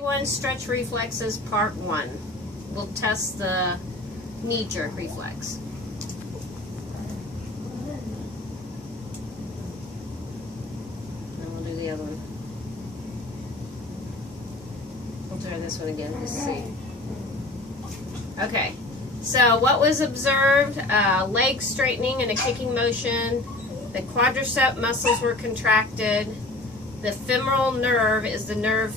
One stretch reflexes part 1. We'll test the knee jerk reflex. And we'll do the other one. We'll try this one again just to see. Okay, so what was observed? Leg straightening and a kicking motion. The quadricep muscles were contracted. The femoral nerve is the nerve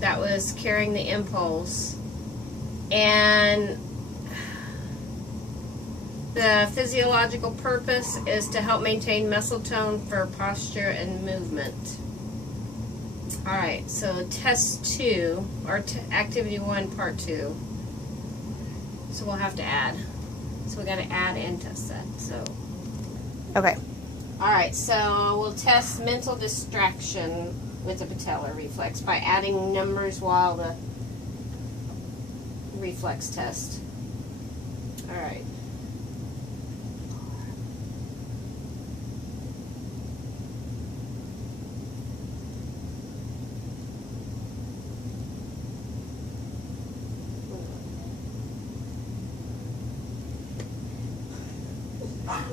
that was carrying the impulse, and the physiological purpose is to help maintain muscle tone for posture and movement. Alright, so test 2, or activity 1 part 2. So we'll have to add. So we got to add and test that. So okay. Alright, so we'll test mental distraction with the patellar reflex by adding numbers while the reflex test. Alright.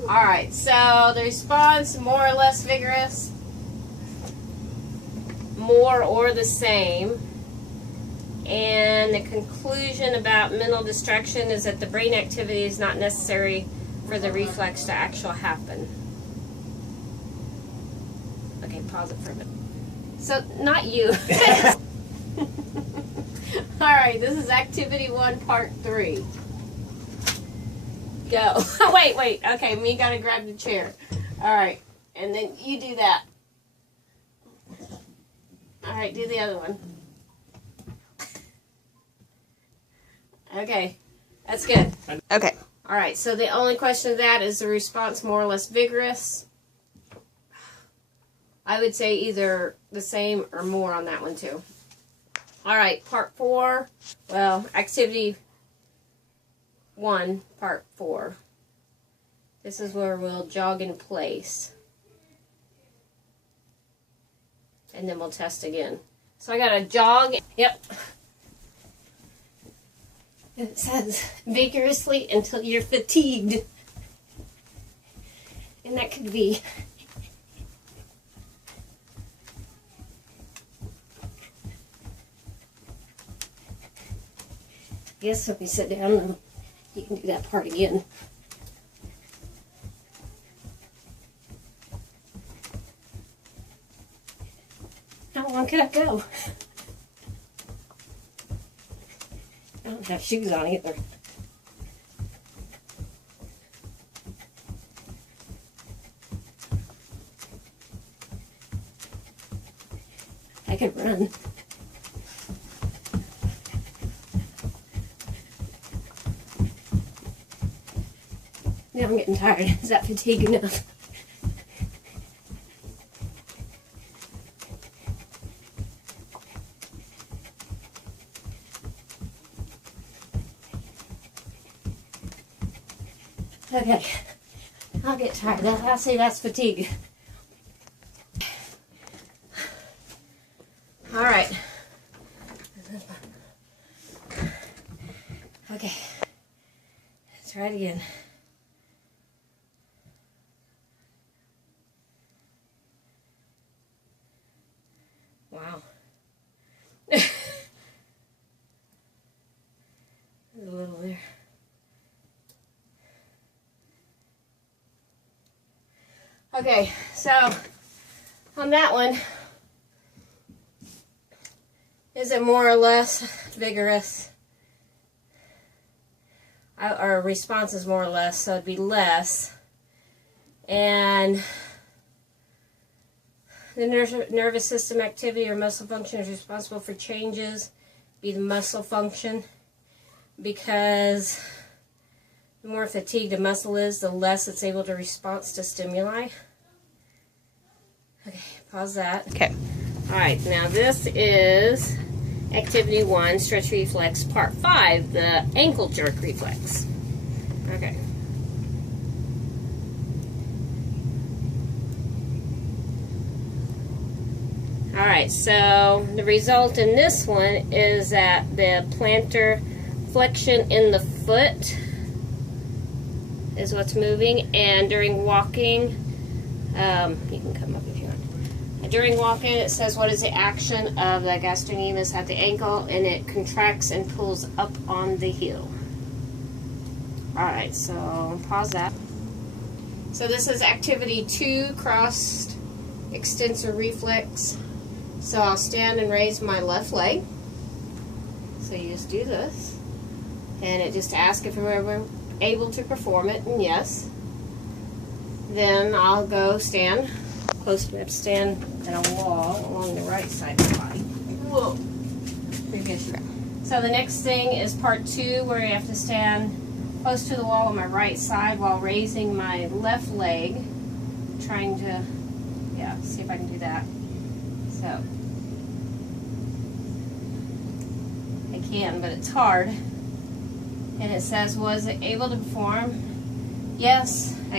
Alright, so the response, more or less vigorous, more or the same, and the conclusion about mental distraction is that the brain activity is not necessary for the reflex to actually happen. Okay, pause it for a minute. So, not you. Alright, this is activity 1 part 3. Go. wait. Okay, me gotta grab the chair. Alright, and then you do that. Alright, do the other one. Okay, that's good. Okay. Alright, so the only question of that is the response more or less vigorous. I would say either the same or more on that one too. Alright, part 4. Well, activity 1, part 4. This is where we'll jog in place. And then we'll test again. So I got to jog. Yep. It says vigorously until you're fatigued. And that could be. I guess if you sit down, you can do that part again. How long can I go? I don't have shoes on either. I could run. Now I'm getting tired. Is that fatigue enough? Okay, I'll get tired. I'll say that's fatigue. All right. Okay, let's try it again. Wow. There's a little there. Okay, so on that one, is it more or less vigorous? Our response is more or less, so it'd be less. And the nervous system activity or muscle function is responsible for changes, be the muscle function, because the more fatigued a muscle is, the less it's able to respond to stimuli. Okay, pause that. Okay. Alright, now this is activity 1, stretch reflex, part 5, the ankle jerk reflex. Okay. Alright, so the result in this one is that the plantar flexion in the foot is what's moving, and during walking, you can come up if you want. And during walking, it says what is the action of the gastrocnemius at the ankle, and it contracts and pulls up on the heel. Alright, so pause that. So this is activity 2, crossed extensor reflex. So I'll stand and raise my left leg. So you just do this. And it just asks if you're able to perform it, and yes. Then I'll go stand. Close to stand at a wall along the right side of the body. Whoa. Previous. So the next thing is part 2, where you have to stand close to the wall on my right side while raising my left leg. Trying to, yeah, see if I can do that. So, I can, but it's hard. And it says, was it able to perform? Yes, I